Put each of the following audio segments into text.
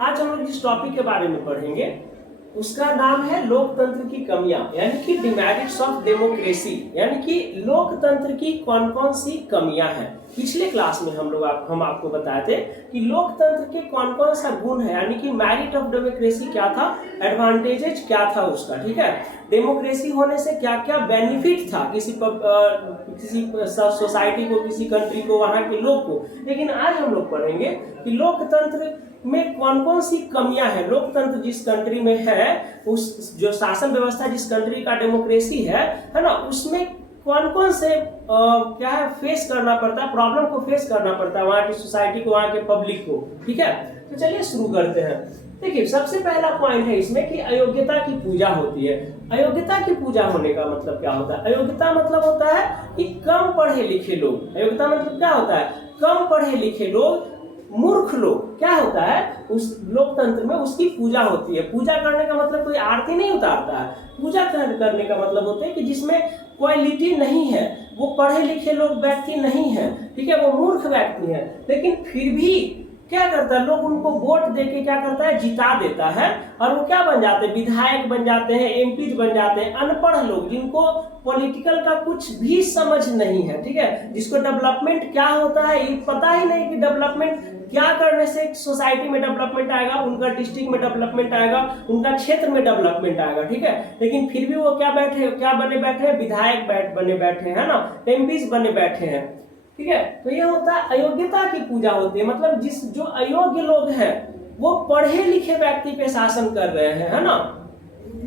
आज हम लोग जिस टॉपिक के बारे में पढ़ेंगे उसका नाम है लोकतंत्र की कमियां, यानी कि डिमेरिट्स ऑफ डेमोक्रेसी, यानी कि लोकतंत्र की कौन कौन सी कमियां हैं। पिछले क्लास में हम आपको बताए थे कि लोकतंत्र के कौन कौन सा गुण है, यानी कि मेरिट ऑफ डेमोक्रेसी क्या था, एडवांटेजेस क्या था उसका, ठीक है। डेमोक्रेसी होने से क्या क्या बेनिफिट था किसी सोसाइटी को, किसी कंट्री को, वहां के लोग को। लेकिन आज हम लोग पढ़ेंगे कि लोकतंत्र में कौन कौन सी कमियां हैं। लोकतंत्र जिस कंट्री में है, उस जो शासन व्यवस्था जिस कंट्री का डेमोक्रेसी है ना, उसमें कौन कौन से क्या है फेस करना पड़ता है, प्रॉब्लम को फेस करना पड़ता है वहाँ की सोसाइटी को, वहाँ के पब्लिक को, ठीक है। तो चलिए शुरू करते हैं। देखिए सबसे पहला पॉइंट है इसमें कि अयोग्यता की पूजा होती है। अयोग्यता की पूजा होने का मतलब क्या होता है? अयोग्यता मतलब होता है कि कम पढ़े लिखे लोग। अयोग्यता मतलब क्या होता है? कम पढ़े लिखे लोग, मूर्ख लोग, क्या होता है उस लोकतंत्र में उसकी पूजा होती है। पूजा करने का मतलब कोई आरती नहीं उतारता है। पूजा करने का मतलब होता है कि जिसमें क्वालिटी नहीं है, वो पढ़े लिखे लोग व्यक्ति नहीं है, ठीक है, वो मूर्ख व्यक्ति है, लेकिन फिर भी क्या करता है, लोग उनको वोट देके क्या करता है, जिता देता है, और वो क्या बन जाते हैं, विधायक बन जाते हैं, एमपी बन जाते हैं। अनपढ़ लोग जिनको पॉलिटिकल का कुछ भी समझ नहीं है, ठीक है, जिसको डेवलपमेंट क्या होता है ये पता ही नहीं कि डेवलपमेंट क्या करने से सोसाइटी में डेवलपमेंट आएगा, उनका डिस्ट्रिक्ट में डेवलपमेंट आएगा, उनका क्षेत्र में डेवलपमेंट आएगा, ठीक है। लेकिन फिर भी वो क्या बने बैठे हैं, विधायक बने बैठे हैं ना, एमपीज बने बैठे हैं, ठीक है। तो ये होता है अयोग्यता की पूजा होती है। मतलब जो अयोग्य लोग हैं वो पढ़े लिखे व्यक्ति पे शासन कर रहे हैं, है ना।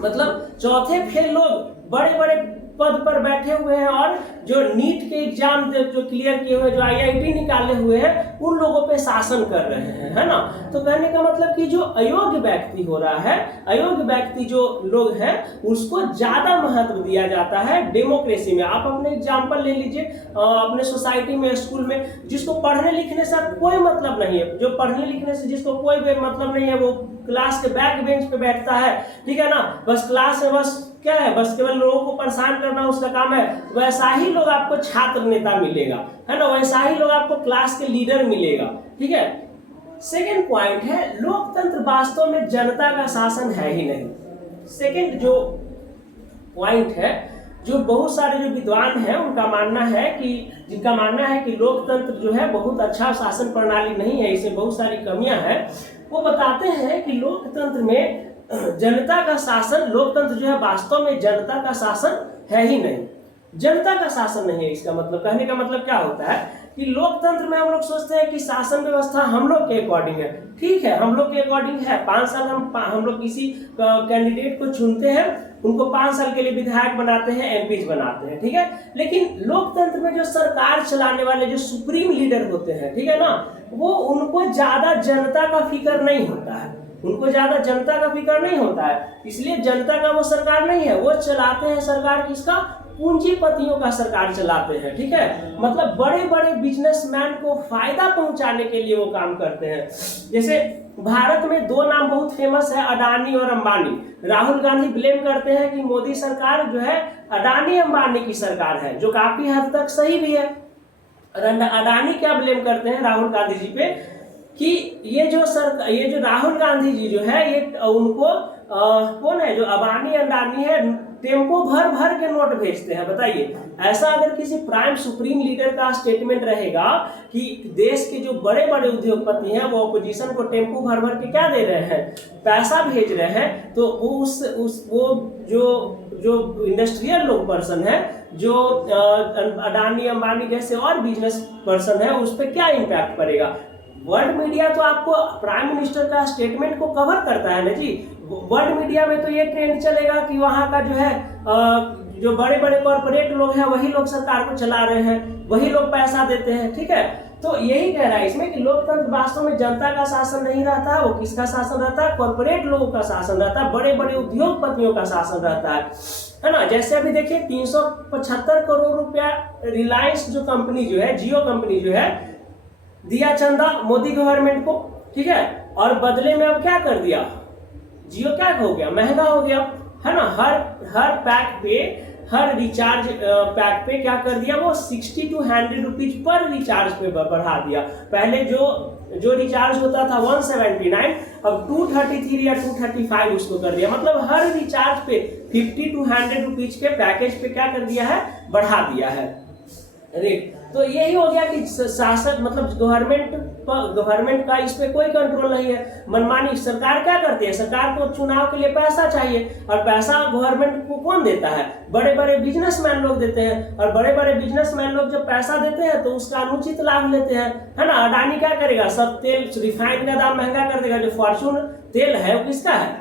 मतलब चौथे फेल लोग बड़े बड़े पद पर बैठे हुए हैं, और जो नीट के एग्जाम जो क्लियर किए हुए, जो आईआईटी निकाले हुए हैं, उन लोगों पे शासन कर रहे हैं, है ना। तो कहने का मतलब कि जो अयोग्य व्यक्ति हो रहा है, अयोग्य व्यक्ति जो लोग हैं, उसको ज्यादा महत्व दिया जाता है डेमोक्रेसी में। आप अपने एग्जाम्पल ले लीजिए, अपने सोसाइटी में, स्कूल में, जिसको पढ़ने लिखने से कोई मतलब नहीं है, जो पढ़ने लिखने से जिसको कोई मतलब नहीं है, वो क्लास के बैक बेंच पे बैठता है, ठीक है ना, बस क्लास में बस क्या है, बस केवल लोगों को परेशान करना उसका काम है। वैसा ही लोग आपको छात्र नेता मिलेगा, है ना, वैसा ही लोग आपको क्लास के लीडर मिलेगा, ठीक है। सेकंड पॉइंट है लोकतंत्र वास्तव में जनता का शासन है ही नहीं। सेकंड जो पॉइंट है, जो बहुत सारे जो विद्वान हैं उनका मानना है कि जिनका मानना है कि लोकतंत्र जो है बहुत अच्छा शासन प्रणाली नहीं है, इसमें बहुत सारी कमियां हैं। वो बताते हैं कि लोकतंत्र में जनता का शासन, लोकतंत्र जो है वास्तव में जनता का शासन है ही नहीं। जनता का शासन नहीं है, इसका मतलब, कहने का मतलब क्या होता है कि लोकतंत्र में हम लोग सोचते हैं कि शासन व्यवस्था हम लोग के अकॉर्डिंग है, ठीक है, हम लोग के अकॉर्डिंग है। 5 साल हम लोग किसी कैंडिडेट को चुनते हैं, उनको 5 साल के लिए विधायक बनाते हैं, एमपी बनाते हैं, ठीक है। लेकिन लोकतंत्र में जो सरकार चलाने वाले जो सुप्रीम लीडर होते हैं, ठीक है ना, वो उनको ज्यादा जनता का फिक्र नहीं होता है, उनको ज्यादा जनता का फिक्र नहीं होता है, इसलिए जनता का वो सरकार नहीं है। वो चलाते हैं सरकार किसका, पूंजीपतियों का सरकार चलाते हैं, ठीक है। मतलब बड़े बड़े बिजनेसमैन को फायदा पहुंचाने के लिए वो काम करते हैं। जैसे भारत में 2 नाम बहुत फेमस है, अडानी और अंबानी। राहुल गांधी ब्लेम करते हैं कि मोदी सरकार जो है अडानी अंबानी की सरकार है, जो काफी हद तक सही भी है। अडानी क्या ब्लेम करते हैं राहुल गांधी जी पे कि ये जो राहुल गांधी जी जो है, ये उनको कौन है, जो अबानी अंडानी है, टेम्पो भर भर के नोट भेजते हैं। बताइए, ऐसा अगर किसी प्राइम सुप्रीम लीडर का स्टेटमेंट रहेगा कि देश के जो बड़े बड़े उद्योगपति हैं वो अपोजिशन को टेम्पो भर भर के क्या दे रहे हैं, पैसा भेज रहे हैं, तो वो जो इंडस्ट्रियल लोग पर्सन है, जो अडानी अंबानी जैसे और बिजनेस पर्सन है, उस पर क्या इम्पैक्ट पड़ेगा। वर्ल्ड मीडिया तो आपको प्राइम मिनिस्टर का स्टेटमेंट को कवर करता है ना जी। वर्ल्ड मीडिया में तो ये ट्रेंड चलेगा कि वहाँ का जो है जो बड़े बड़े कॉर्पोरेट लोग हैं वही लोग सरकार को चला रहे हैं, वही लोग पैसा देते हैं, ठीक है। तो यही कह रहा है इसमें कि लोकतंत्र वास्तव में जनता का शासन नहीं रहता है, वो किसका शासन रहता है, कॉर्पोरेट लोगों का शासन रहता है, बड़े बड़े उद्योगपतियों का शासन रहता है ना। जैसे अभी देखिए 375 करोड़ रुपया रिलायंस जो कंपनी जो है, जियो कंपनी जो है, दिया चंदा मोदी गवर्नमेंट को, ठीक है, और बदले में अब क्या कर दिया, जियो क्या हो गया, महंगा हो गया, है ना। हर पैक पे, हर रिचार्ज पैक पे क्या कर दिया, वो 60 to 100 रुपीज पर रिचार्ज पे बढ़ा दिया। पहले जो जो रिचार्ज होता था 179, अब 233 या 235 उसको कर दिया। मतलब हर रिचार्ज पे 50 to 100 रुपीज के पैकेज पे क्या कर दिया है, बढ़ा दिया है रेट। तो यही हो गया कि शासक मतलब गवर्नमेंट का इस पे कोई कंट्रोल नहीं है, मनमानी। सरकार क्या करती है, सरकार को चुनाव के लिए पैसा चाहिए, और पैसा गवर्नमेंट को कौन देता है, बड़े बड़े बिजनेसमैन लोग देते हैं। और बड़े बड़े बिजनेसमैन लोग जब पैसा देते हैं तो उसका अनुचित लाभ लेते हैं, है ना। अडानी क्या करेगा, सब तेल रिफाइंड का दाम महंगा कर देगा। जो फॉर्चून तेल है वो किसका है,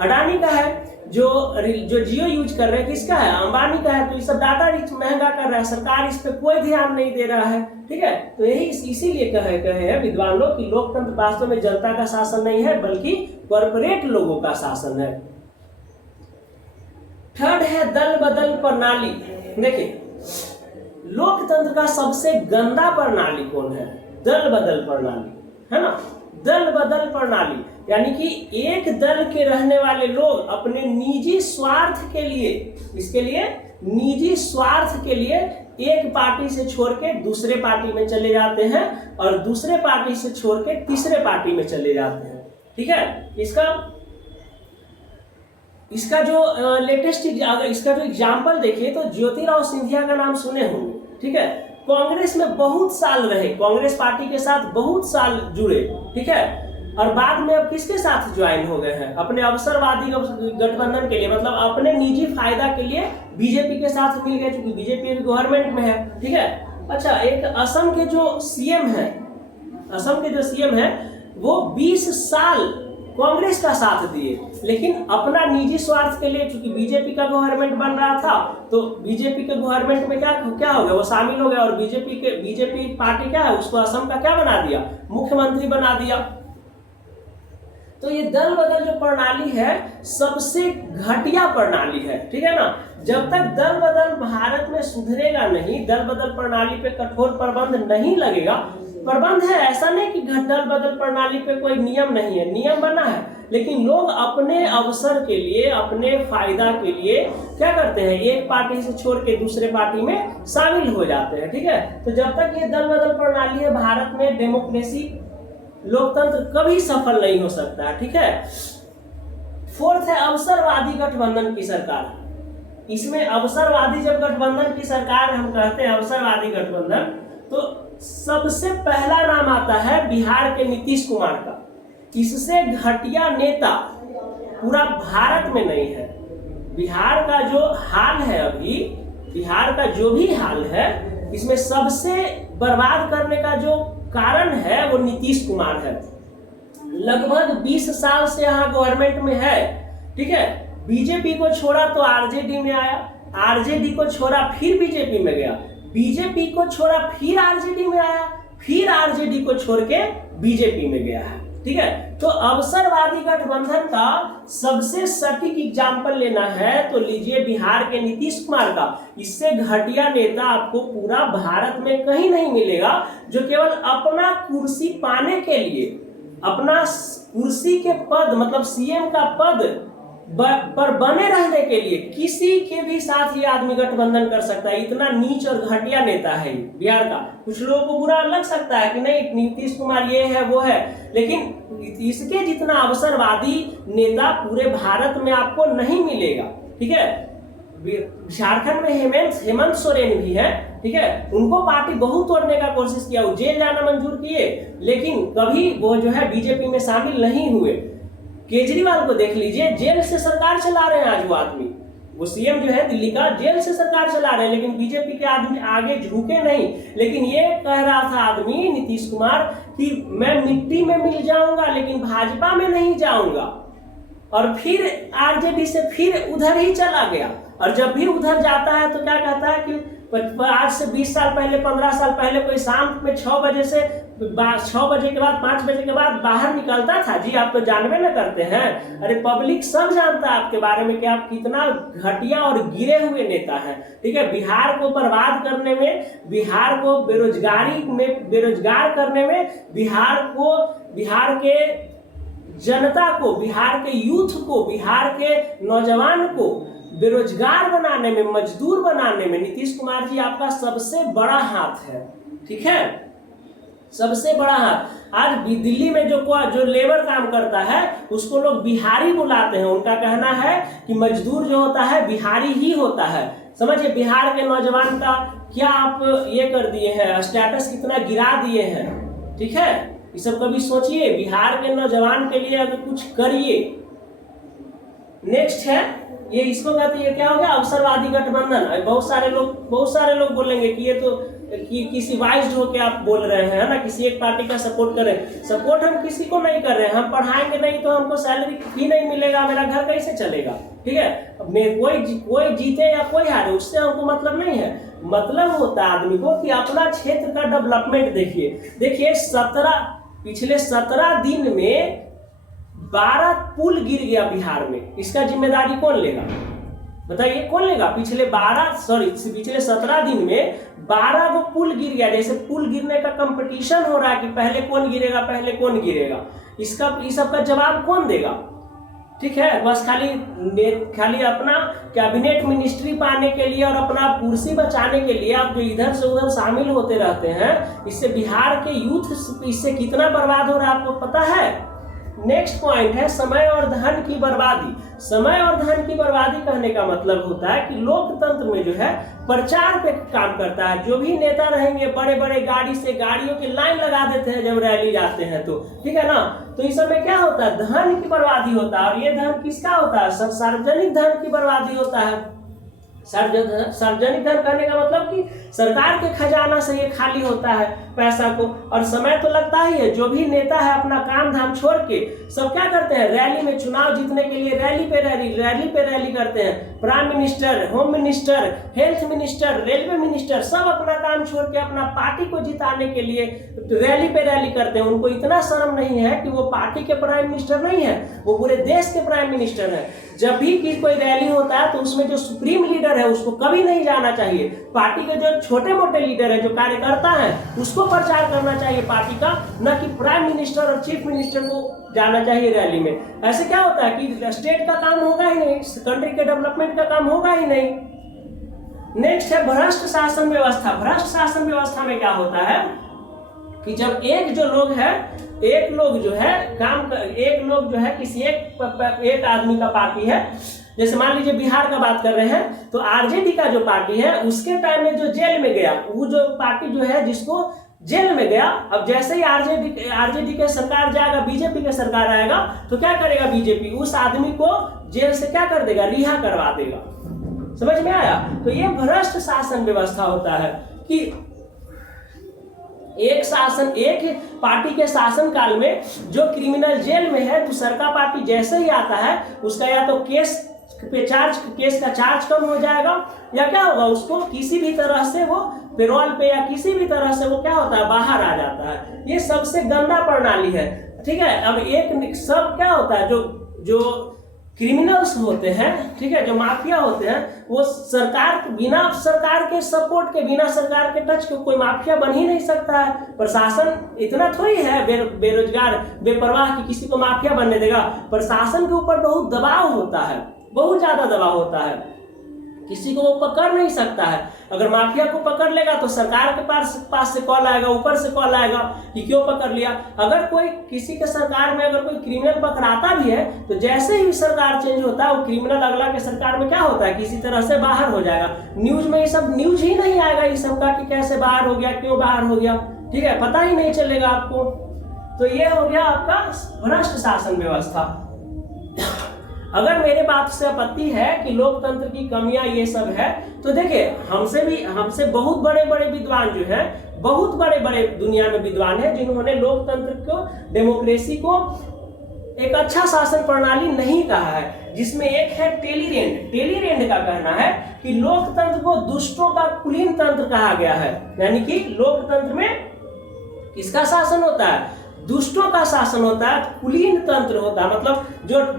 अडानी का है। जो जियो यूज कर रहे हैं किसका है, अंबानी का है। तो ये सब डाटा महंगा कर रहा है, सरकार इस पे कोई ध्यान नहीं दे रहा है, ठीक है। तो यही इसीलिए कहे हैं विद्वान लोग कि लोकतंत्र वास्तव में जनता का शासन नहीं है बल्कि कॉर्पोरेट लोगों का शासन है। थर्ड है दल बदल प्रणाली। देखिए लोकतंत्र का सबसे गंदा प्रणाली कौन है, दल बदल प्रणाली, है ना। दल बदल प्रणाली यानी कि एक दल के रहने वाले लोग अपने निजी स्वार्थ के लिए, इसके लिए निजी स्वार्थ के लिए एक पार्टी से छोड़ के दूसरे पार्टी में चले जाते हैं और दूसरे पार्टी से छोड़ के तीसरे पार्टी में चले जाते हैं, ठीक है। इसका जो लेटेस्ट इसका जो एग्जाम्पल देखिए तो ज्योतिराव सिंधिया का नाम सुने होंगे, ठीक है। कांग्रेस में बहुत साल रहे, कांग्रेस पार्टी के साथ बहुत साल जुड़े, ठीक है। और बाद में अब किसके साथ ज्वाइन हो गए हैं, अपने अवसरवादी गठबंधन के लिए, मतलब अपने निजी फायदा के लिए बीजेपी के साथ मिल गए, क्योंकि बीजेपी अभी गवर्नमेंट में है, ठीक है। अच्छा, एक असम के जो सीएम है वो 20 साल कांग्रेस का साथ दिए, लेकिन अपना निजी स्वार्थ के लिए, क्योंकि बीजेपी का गवर्नमेंट बन रहा था तो बीजेपी के गवर्नमेंट में क्या हो गया, वो शामिल हो गया। और बीजेपी पार्टी क्या है, उसको असम का क्या बना दिया, मुख्यमंत्री बना दिया। तो ये दल बदल जो प्रणाली है सबसे घटिया प्रणाली है, ठीक है ना। जब तक दल बदल भारत में सुधरेगा नहीं, दल बदल प्रणाली पे कठोर प्रबंध नहीं लगेगा, प्रबंध है, ऐसा नहीं कि दल बदल प्रणाली पे कोई नियम नहीं है, नियम बना है, लेकिन लोग अपने अवसर के लिए, अपने फायदा के लिए क्या करते हैं, एक पार्टी से छोड़ के दूसरे पार्टी में शामिल हो जाते हैं, ठीक है। तो जब तक ये दल बदल प्रणाली है भारत में डेमोक्रेसी, लोकतंत्र कभी सफल नहीं हो सकता है, ठीक है। फोर्थ है अवसरवादी गठबंधन की सरकार। इसमें अवसरवादी जब गठबंधन की सरकार हम कहते हैं अवसरवादी गठबंधन, तो सबसे पहला नाम आता है बिहार के नीतीश कुमार का। इससे घटिया नेता पूरा भारत में नहीं है। बिहार का जो हाल है अभी, बिहार का जो भी हाल है, इसमें सबसे बर्बाद करने का जो कारण है वो नीतीश कुमार है। लगभग 20 साल से यहाँ गवर्नमेंट में है, ठीक है। बीजेपी को छोड़ा तो आरजेडी में आया, आरजेडी को छोड़ा फिर बीजेपी में गया, बीजेपी को छोड़ा फिर आरजेडी में आया, फिर आरजेडी को छोड़ के बीजेपी में गया है, ठीक है। तो अवसरवादी गठबंधन का सबसे सटीक एग्जाम्पल लेना है तो लीजिए बिहार के नीतीश कुमार का। इससे घटिया नेता आपको पूरा भारत में कहीं नहीं मिलेगा, जो केवल अपना कुर्सी पाने के लिए, अपना कुर्सी के पद मतलब सीएम का पद पर बने रहने के लिए किसी के भी साथ ये आदमी गठबंधन कर सकता है। इतना नीच और घटिया नेता है बिहार का। कुछ लोगों को बुरा लग सकता है कि नहीं नीतीश कुमार ये है वो है, लेकिन इसके जितना अवसरवादी नेता पूरे भारत में आपको नहीं मिलेगा, ठीक है। झारखंड में हेमंत सोरेन भी है, ठीक है। उनको पार्टी बहुत तोड़ने का कोशिश किया, वो जेल जाना मंजूर किए, लेकिन कभी वो जो है बीजेपी में शामिल नहीं हुए। केजरीवाल को देख लीजिए, जेल से सरकार चला रहे हैं आज वो आदमी, वो सीएम जो है दिल्ली का, जेल से सरकार चला रहे हैं, लेकिन बीजेपी के आदमी आगे झुके नहीं। लेकिन ये कह रहा था आदमी नीतीश कुमार कि मैं मिट्टी में मिल जाऊंगा लेकिन भाजपा में नहीं जाऊंगा, और फिर आरजेडी से फिर उधर ही चला गया। और जब भी उधर जाता है तो क्या कहता है कि आज से 20 साल पहले, 15 साल पहले कोई शाम में 6 बजे से 6 बजे के बाद 5 बजे के बाद बाहर निकलता था। जी आप तो जानबे न करते हैं, अरे पब्लिक सब जानता है आपके बारे में कि आप कितना घटिया और गिरे हुए नेता हैं, ठीक है। बिहार को बर्बाद करने में, बिहार को बेरोजगार करने में, बिहार के जनता को, बिहार के यूथ को, बिहार के नौजवान को बेरोजगार बनाने में, मजदूर बनाने में नीतीश कुमार जी आपका सबसे बड़ा हाथ है, ठीक है। सबसे बड़ा हाथ। आज भी दिल्ली में जो लेबर काम करता है उसको लोग बिहारी बुलाते हैं। उनका कहना है कि मजदूर जो होता है बिहारी ही होता है। समझिए बिहार के नौजवान का क्या आप ये कर दिए हैं, स्टेटस कितना गिरा दिए हैं। ठीक है, ये सब कभी सोचिए, बिहार के नौजवान के लिए अगर कुछ करिए। नेक्स्ट है ये, इसको कहते हैं क्या हो गया, अवसरवादी गठबंधन। बहुत सारे लोग बोलेंगे कि ये तो किसी वाइज होके आप बोल रहे हैं ना, किसी एक पार्टी का सपोर्ट करें। सपोर्ट हम किसी को नहीं कर रहे हैं। हम पढ़ाएंगे नहीं तो हमको सैलरी ही नहीं मिलेगा, मेरा घर कैसे चलेगा। ठीक है, कोई जीते या कोई हारे उससे हमको मतलब नहीं है। मतलब होता है आदमी को कि अपना क्षेत्र का डेवलपमेंट देखिए पिछले 17 दिन में 12 पुल गिर गया बिहार में। इसका जिम्मेदारी कौन लेगा बताइए, कौन लेगा। पिछले 17 दिन में 12 गो पुल गिर गया। जैसे पुल गिरने का कंपटीशन हो रहा है कि पहले कौन गिरेगा। इस सब का जवाब कौन देगा। ठीक है, बस खाली अपना कैबिनेट मिनिस्ट्री पाने के लिए और अपना कुर्सी बचाने के लिए आप जो इधर से उधर शामिल होते रहते हैं, इससे बिहार के यूथ इससे कितना बर्बाद हो रहा है आपको पता है। नेक्स्ट पॉइंट है समय और धन की बर्बादी। समय और धन की बर्बादी कहने का मतलब होता है कि लोकतंत्र में जो है प्रचार पे काम करता है। जो भी नेता रहेंगे बड़े बड़े गाड़ियों की लाइन लगा देते हैं जब रैली जाते हैं तो, ठीक है ना। तो इस समय क्या होता है, धन की बर्बादी होता है। और ये धन किसका होता है, सार्वजनिक धन की बर्बादी होता है। सार्वजनिक धन कहने का मतलब कि सरकार के खजाना से ये खाली होता है पैसा को, और समय तो लगता ही है। जो भी नेता है अपना काम धाम छोड़ के सब क्या करते हैं, रैली में चुनाव जीतने के लिए रैली पे रैली करते हैं। Prime minister, home minister, health minister, railway minister सब अपना काम छोड़ के अपना पार्टी को जिताने के लिए रैली पे रैली करते हैं। उनको इतना शर्म नहीं है कि वो पार्टी के प्राइम मिनिस्टर नहीं है, वो पूरे देश के प्राइम मिनिस्टर है। जब भी कोई रैली होता है तो उसमें जो सुप्रीम लीडर है उसको कभी नहीं जाना चाहिए। पार्टी के जो छोटे मोटे लीडर है, जो कार्यकर्ता है, उसको प्रचार करना चाहिए पार्टी का, न कि प्राइम मिनिस्टर और चीफ मिनिस्टर को जाना चाहिए रैली में। ऐसे क्या होता है कि स्टेट का काम होगा ही नहीं, कंट्री के डेवलपमेंट का काम होगा ही नहीं। नेक्स्ट है भ्रष्ट शासन व्यवस्था। भ्रष्ट शासन व्यवस्था में क्या होता है कि जब एक लोग जो है किसी एक आदमी का पार्टी है, जैसे मान लीजिए बिहार का बात कर रहे हैं, तो आरजेडी का जो पार्टी है उसके टाइम में जो जेल में गया, वो जो पार्टी जो है जिसको जेल में गया, अब जैसे ही आरजेडी के सरकार जाएगा, बीजेपी के सरकार आएगा, तो क्या करेगा बीजेपी, उस आदमी को जेल से क्या कर देगा, रिहा करवा देगा। समझ में आया। तो ये भ्रष्ट शासन व्यवस्था होता है कि एक पार्टी के शासन काल में जो क्रिमिनल जेल में है, दूसर का पार्टी जैसे ही आता है उसका या तो केस का चार्ज कम हो जाएगा, या क्या होगा, उसको किसी भी तरह से वो पेरोल पे या किसी भी तरह से वो क्या होता है, बाहर आ जाता है। ये सबसे गंदा प्रणाली है। ठीक है, अब सब क्या होता है, जो क्रिमिनल्स होते हैं, ठीक है, जो माफिया होते हैं, वो बिना सरकार के सपोर्ट के, बिना सरकार के टच के कोई माफिया बन ही नहीं सकता है। प्रशासन इतना थोड़ी है बेरोजगार बेपरवाह कि किसी को माफिया बनने देगा। प्रशासन के ऊपर बहुत दबाव होता है, बहुत ज्यादा दबाव होता है, किसी को वो पकड़ नहीं सकता है। अगर माफिया को पकड़ लेगा तो सरकार के पास से कॉल आएगा, ऊपर से कॉल आएगा कि क्यों पकड़ लिया। अगर कोई किसी के सरकार में अगर कोई क्रिमिनल पकड़ाता भी है तो जैसे ही सरकार चेंज होता है वो क्रिमिनल अगला के सरकार में क्या होता है, किसी तरह से बाहर हो जाएगा। न्यूज में ये सब न्यूज ही नहीं आएगा ये सब का कि कैसे बाहर हो गया, क्यों बाहर हो गया, ठीक है, पता ही नहीं चलेगा आपको। तो ये हो गया आपका भ्रष्ट शासन व्यवस्था। अगर मेरे बात से आपत्ति है कि लोकतंत्र की कमियां ये सब है, तो देखिए हमसे बहुत बड़े बड़े विद्वान जो है, बहुत बड़े बड़े दुनिया में विद्वान है जिन्होंने लोकतंत्र को, डेमोक्रेसी को एक अच्छा शासन प्रणाली नहीं कहा है। जिसमें एक है टेलीरेंड का कहना है कि लोकतंत्र को दुष्टों का कुलीन तंत्र कहा गया है। यानी कि लोकतंत्र में किसका शासन होता है, दुष्टों का शासन होता है, कुलीन तंत्र होता है। मतलब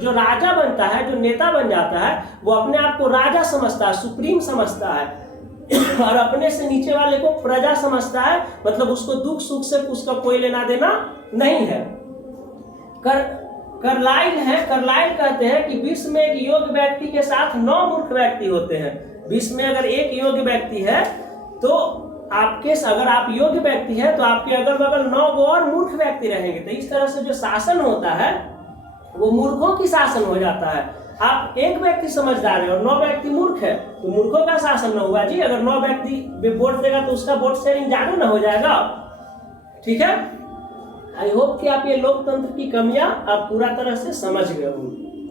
जो राजा बनता है, जो नेता बन जाता है, वो अपने आप को राजा समझता है, सुप्रीम समझता है, और अपने से नीचे वाले को प्रजा समझता है। मतलब उसको दुख सुख से उसका कोई लेना देना नहीं है। करलाइल कहते हैं कि विश्व में एक योग्य व्यक्ति के साथ 9 मूर्ख व्यक्ति होते हैं। विश्व में अगर एक योग्य व्यक्ति है तो आपके अगर आप योग्य व्यक्ति है तो आपके अगल बगल 9 गो और मूर्ख व्यक्ति रहेंगे। तो इस तरह से जो शासन होता है वो मूर्खों की शासन हो जाता है। आप एक व्यक्ति समझदार है और 9 व्यक्ति मूर्ख है तो मूर्खों का शासन न हुआ जी। अगर 9 व्यक्ति वोट देगा तो उसका वोट शेयरिंग ज्यादा न हो जाएगा। ठीक है, आई होप कि आप ये लोकतंत्र की कमियां आप पूरा तरह से समझ गए होंगे।